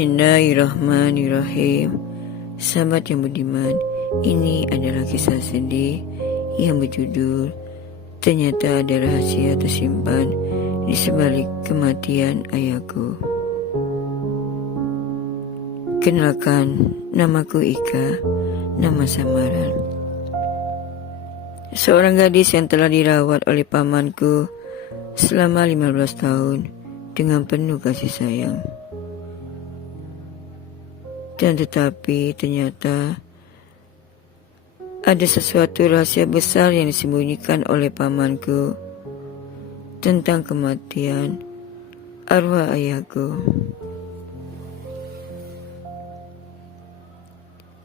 Bismillahirrahmanirrahim. Sahabat yang budiman, ini adalah kisah sedih yang berjudul Ternyata Ada Rahasia Tersimpan di Sebalik Kematian Ayahku. Kenalkan, namaku Ika, nama samaran. Seorang gadis yang telah dirawat oleh pamanku selama 15 tahun dengan penuh kasih sayang. Dan tetapi ternyata ada sesuatu rahasia besar yang disembunyikan oleh pamanku tentang kematian arwah ayahku.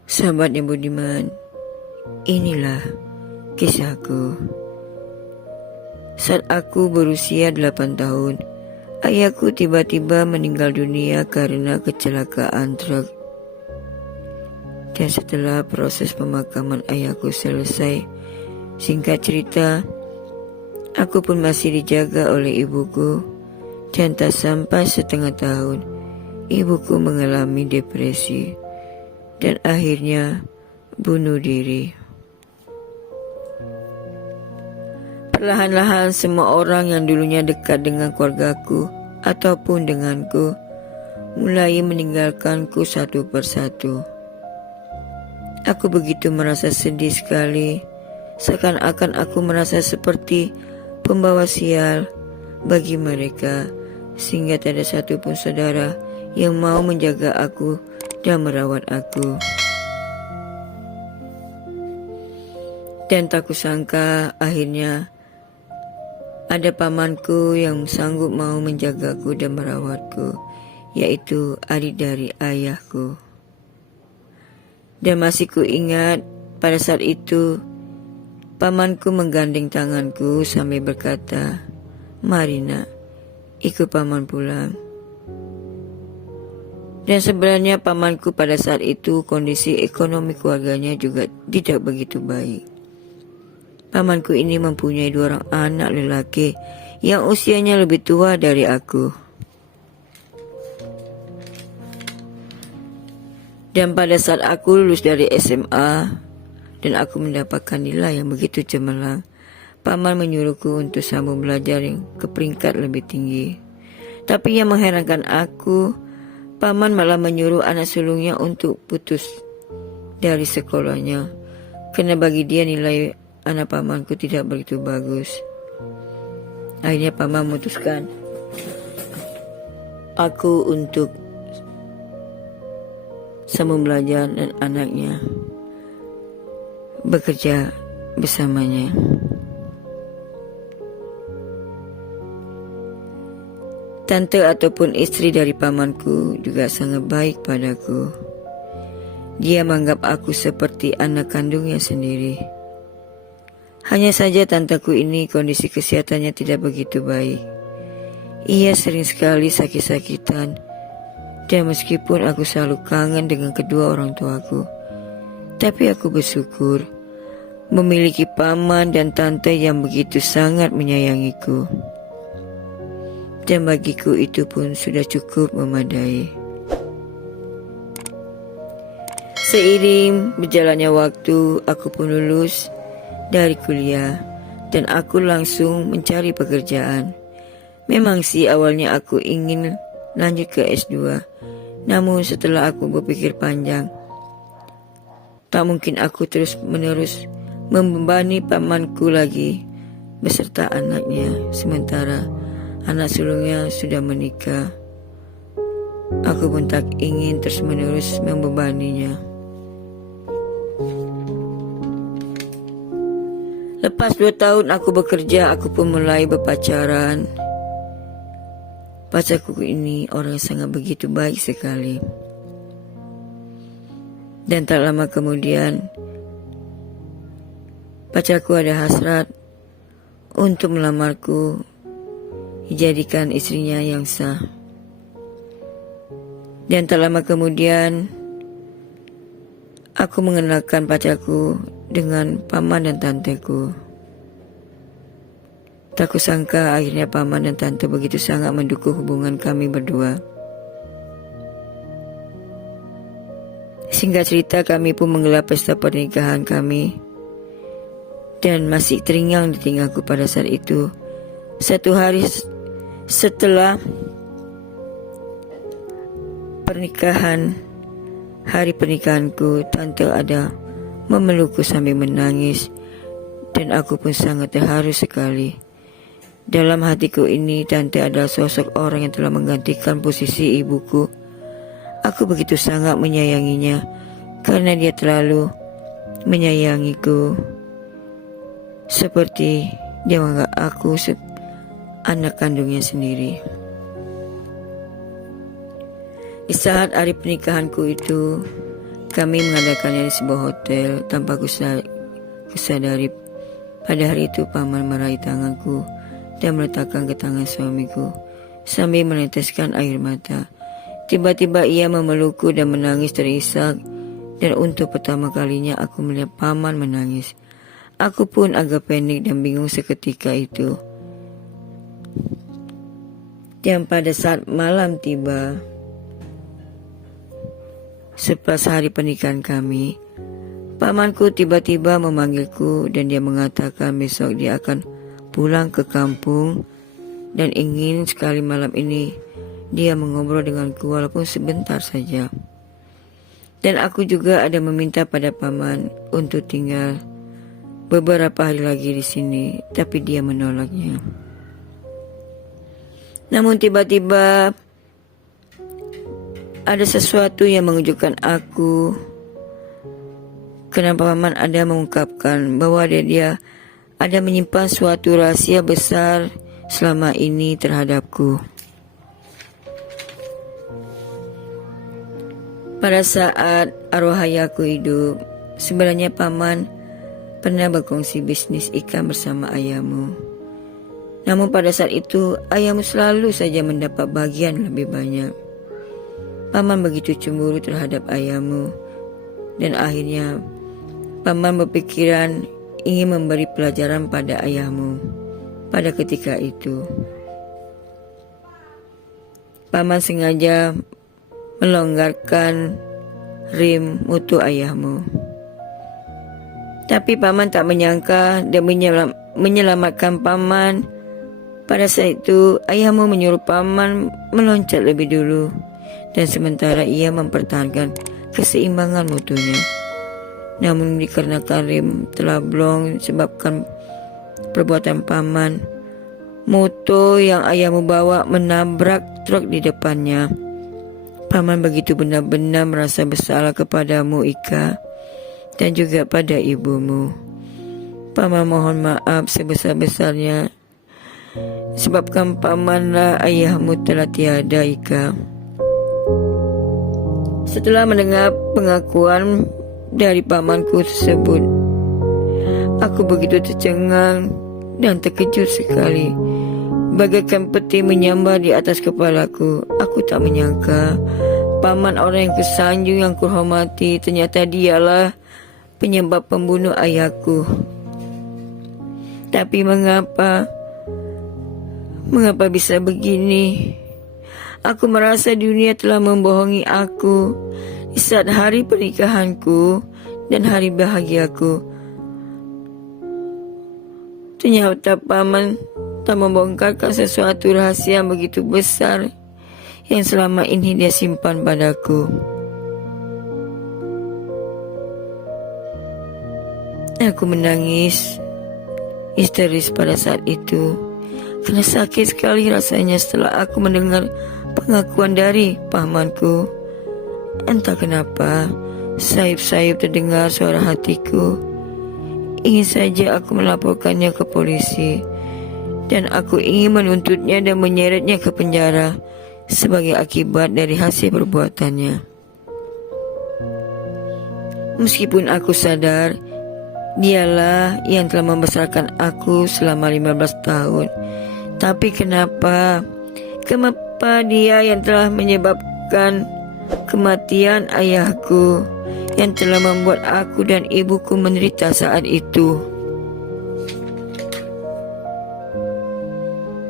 Sahabat yang budiman, inilah kisahku. Saat aku berusia 8 tahun, ayahku tiba-tiba meninggal dunia karena kecelakaan truk. Dan setelah proses pemakaman ayahku selesai, singkat cerita, aku pun masih dijaga oleh ibuku. Dan tak sampai setengah tahun, ibuku mengalami depresi dan akhirnya bunuh diri. Perlahan-lahan semua orang yang dulunya dekat dengan keluargaku ataupun denganku mulai meninggalkanku satu persatu. Aku begitu merasa sedih sekali, seakan-akan aku merasa seperti pembawa sial bagi mereka, sehingga tak ada satupun saudara yang mau menjaga aku dan merawat aku. Dan tak kusangka akhirnya ada pamanku yang sanggup mau menjagaku dan merawatku, yaitu adik dari ayahku. Dan masih ku ingat pada saat itu pamanku menggandeng tanganku sambil berkata, "Mari nak, ikut paman pulang." Dan sebenarnya pamanku pada saat itu kondisi ekonomi keluarganya juga tidak begitu baik. Pamanku ini mempunyai 2 orang anak lelaki yang usianya lebih tua dari aku. Dan pada saat aku lulus dari SMA dan aku mendapatkan nilai yang begitu cemerlang, paman menyuruhku untuk sambung belajar ke peringkat lebih tinggi. Tapi yang mengherankan aku, paman malah menyuruh anak sulungnya untuk putus dari sekolahnya, karena bagi dia nilai anak pamanku tidak begitu bagus. Akhirnya paman memutuskan aku untuk sambung belajar dan anaknya bekerja bersamanya. Tante ataupun istri dari pamanku juga sangat baik padaku. Dia menganggap aku seperti anak kandungnya sendiri. Hanya saja tanteku ini kondisi kesehatannya tidak begitu baik. Ia sering sekali sakit-sakitan. Dan meskipun aku selalu kangen dengan kedua orang tuaku, tapi aku bersyukur memiliki paman dan tante yang begitu sangat menyayangiku. Dan bagiku itu pun sudah cukup memadai. Seiring berjalannya waktu, aku pun lulus dari kuliah dan aku langsung mencari pekerjaan. Memang sih awalnya aku ingin lanjut ke S2, namun setelah aku berpikir panjang, tak mungkin aku terus-menerus membebani pamanku lagi beserta anaknya, sementara anak sulungnya sudah menikah. Aku pun tak ingin terus-menerus membebaninya. Lepas 2 tahun aku bekerja, aku pun mulai berpacaran. Pacarku ini orang yang sangat begitu baik sekali. Dan tak lama kemudian, pacarku ada hasrat untuk melamarku, dijadikan istrinya yang sah. Dan tak lama kemudian, aku mengenalkan pacarku dengan paman dan tanteku. Tak kusangka akhirnya paman dan tante begitu sangat mendukung hubungan kami berdua. Singkat cerita, kami pun menggelar pesta pernikahan kami. Dan masih teringat di telingaku pada saat itu. Satu hari setelah hari pernikahanku, tante ada memelukku sambil menangis. Dan aku pun sangat terharu sekali. Dalam hatiku ini, tante adalah sosok orang yang telah menggantikan posisi ibuku. Aku begitu sangat menyayanginya karena dia terlalu menyayangiku. Seperti dia menganggap aku anak kandungnya sendiri. Di saat hari pernikahanku itu, kami mengadakannya di sebuah hotel tanpa kusadari. Pada hari itu paman meraih tanganku dan meletakkan ke tangan suamiku sambil meneteskan air mata. Tiba-tiba ia memelukku dan menangis terisak, dan untuk pertama kalinya aku melihat paman menangis. Aku pun agak panik dan bingung seketika itu. Dan pada saat malam tiba, setelah hari pernikahan kami, pamanku tiba-tiba memanggilku dan dia mengatakan besok dia akan pulang ke kampung dan ingin sekali malam ini dia mengobrol denganku walaupun sebentar saja. Dan aku juga ada meminta pada paman untuk tinggal beberapa hari lagi di sini, tapi dia menolaknya. Namun tiba-tiba ada sesuatu yang mengejutkan aku. Kenapa paman ada mengungkapkan bahwa dia ada menyimpan suatu rahasia besar selama ini terhadapku. Pada saat arwah ayahku hidup, sebenarnya paman pernah berkongsi bisnis ikan bersama ayahmu. Namun pada saat itu, ayahmu selalu saja mendapat bagian lebih banyak. Paman begitu cemburu terhadap ayahmu, dan akhirnya paman berpikiran ingin memberi pelajaran pada ayahmu pada ketika itu. Paman sengaja melonggarkan rim motor ayahmu. Tapi paman tak menyangka dan menyelamatkan paman. Pada saat itu, ayahmu menyuruh paman meloncat lebih dulu, dan sementara ia mempertahankan keseimbangan motornya. Namun dikarenakan rim telah blong sebabkan perbuatan paman, motor yang ayahmu bawa menabrak truk di depannya. Paman begitu benar-benar merasa bersalah kepadamu, Ika, dan juga pada ibumu. Paman mohon maaf sebesar-besarnya, sebabkan pamanlah ayahmu telah tiada, Ika. Setelah mendengar pengakuan dari pamanku tersebut, aku begitu tercengang dan terkejut sekali. Bagaikan peti menyambar di atas kepalaku. Aku tak menyangka paman orang yang kusanjung yang kuhormati ternyata dialah penyebab pembunuh ayahku. Tapi mengapa bisa begini? Aku merasa dunia telah membohongi aku di saat hari pernikahanku dan hari bahagiaku. Ternyata paman tak membongkarkan sesuatu rahasia yang begitu besar yang selama ini dia simpan padaku. Aku menangis histeris pada saat itu, karena sakit sekali rasanya setelah aku mendengar pengakuan dari pamanku. Entah kenapa, sayup-sayup terdengar suara hatiku. Ingin saja aku melaporkannya ke polisi, dan aku ingin menuntutnya dan menyeretnya ke penjara sebagai akibat dari hasil perbuatannya. Meskipun aku sadar dialah yang telah membesarkan aku selama 15 tahun, tapi kenapa dia yang telah menyebabkan kematian ayahku, yang telah membuat aku dan ibuku menderita saat itu.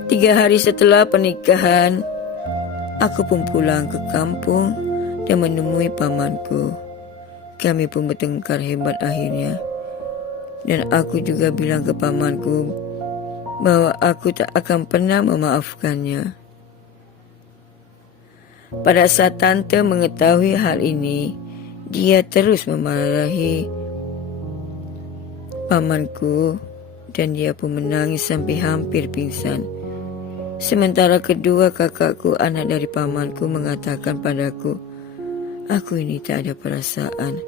3 hari setelah pernikahan, aku pun pulang ke kampung dan menemui pamanku. Kami pun bertengkar hebat akhirnya. Dan aku juga bilang ke pamanku bahwa aku tak akan pernah memaafkannya. Pada saat tante mengetahui hal ini, dia terus memarahi pamanku dan dia pun menangis sampai hampir pingsan. Sementara kedua kakakku, anak dari pamanku, mengatakan padaku, aku ini tak ada perasaan,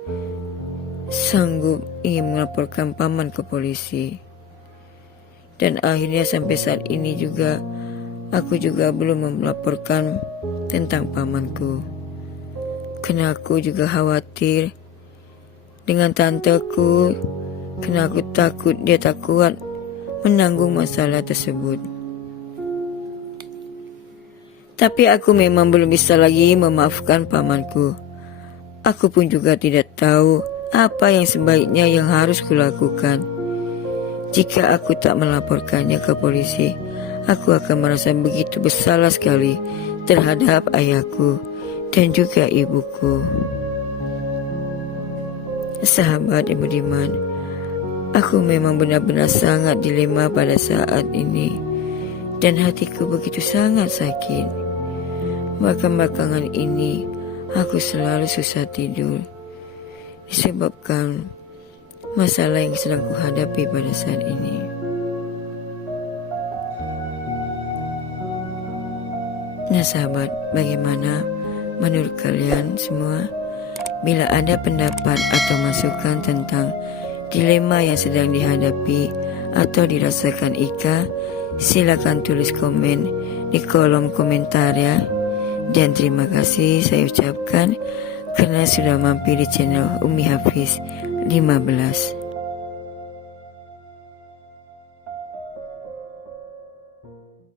sanggup ingin melaporkan paman ke polisi. Dan akhirnya sampai saat ini juga, aku juga belum melaporkan tentang pamanku. Karena aku juga khawatir dengan tanteku, karena aku takut dia tak kuat menanggung masalah tersebut. Tapi aku memang belum bisa lagi memaafkan pamanku. Aku pun juga tidak tahu apa yang sebaiknya yang harus kulakukan. Jika aku tak melaporkannya ke polisi, aku akan merasa begitu bersalah sekali terhadap ayahku dan juga ibuku. Sahabat yang budiman, aku memang benar-benar sangat dilema pada saat ini, dan hatiku begitu sangat sakit. Bahkan belakangan ini aku selalu susah tidur disebabkan masalah yang sedang kuhadapi pada saat ini. Nah sahabat, bagaimana menurut kalian semua? Bila ada pendapat atau masukan tentang dilema yang sedang dihadapi atau dirasakan Ika, silakan tulis komen di kolom komentar ya. Dan terima kasih saya ucapkan karena sudah mampir di channel Umi Hafiz 15.